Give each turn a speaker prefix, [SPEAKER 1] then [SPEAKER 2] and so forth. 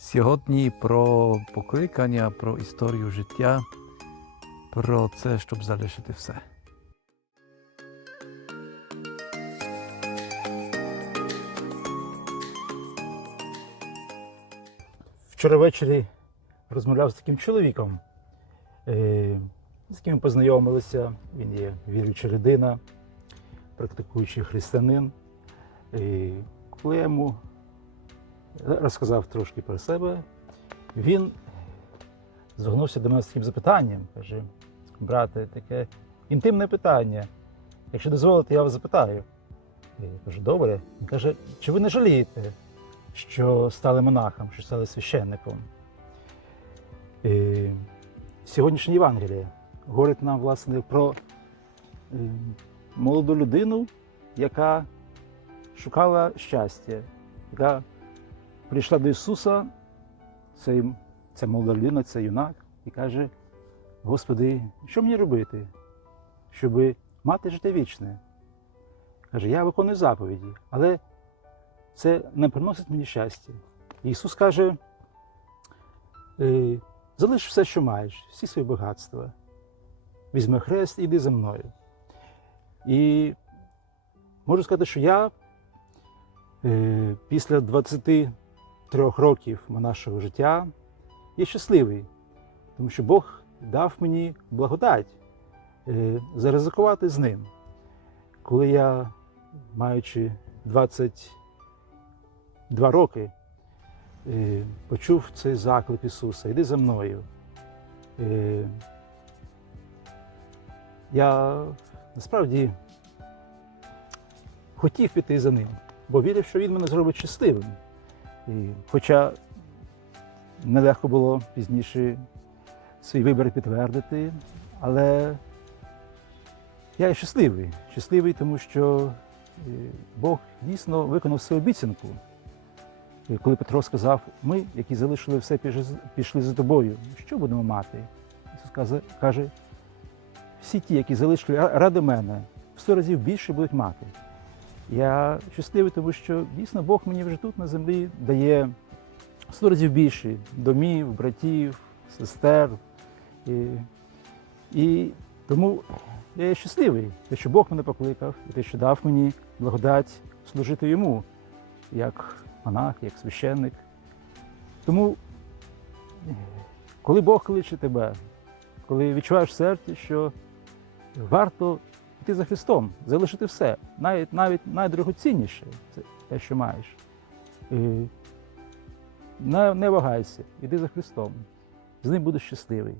[SPEAKER 1] Сьогодні про покликання, про історію життя, про це, щоб залишити все.
[SPEAKER 2] Вчора ввечері розмовляв з таким чоловіком, е, з яким познайомилися. Він є віруюча людина, практикуючий християнин. І коли я йому розказав трошки про себе, він звернувся до мене з таким запитанням. Каже: брате, таке інтимне питання. Якщо дозволите, я вас запитаю. Я кажу, добре. Він каже, чи ви не жалієте, що стали монахом, що стали священником? І сьогоднішнє Євангеліє говорить нам, власне, про е, молоду людину, яка шукала щастя, яка прийшла до Ісуса, цей, ця молода людина, цей юнак, і каже, Господи, що мені робити, щоб мати життя вічне? Каже, я виконую заповіді, але це не приносить мені щастя. І Ісус каже, «Е, залиш все, що маєш, всі свої багатства, візьми хрест і йди за мною. І можу сказати, що я е, після 20 трьох років нашого життя, я щасливий, тому що Бог дав мені благодать е, заризикувати з ним. Коли я, маючи 22 роки, е, почув цей заклик Ісуса, йди за мною. Е, я насправді хотів піти за ним, бо вірив, що Він мене зробить щасливим. І, хоча нелегко було пізніше свій вибір підтвердити, але я щасливий. Щасливий, тому що е, Бог дійсно виконав свою обіцянку. Коли Петро сказав, ми, які залишили все, пішли за тобою, що будемо мати? Ісус каже- каже, всі ті, які залишили ради мене, в сто разів більше будуть мати. Я щасливий, тому що дійсно Бог мені вже тут на землі дає сто разів більше домів, братів, сестер. І, і тому я щасливий, те, що Бог мене покликав, і те, що дав мені благодать служити йому як монах, як священник. Тому, коли Бог кличе тебе, коли відчуваєш в серці, що варто йти за Христом, залишити все, навіть навіть найдорогоцінніше це те, що маєш. І не, не вагайся, іди за Христом. З ним будеш щасливий.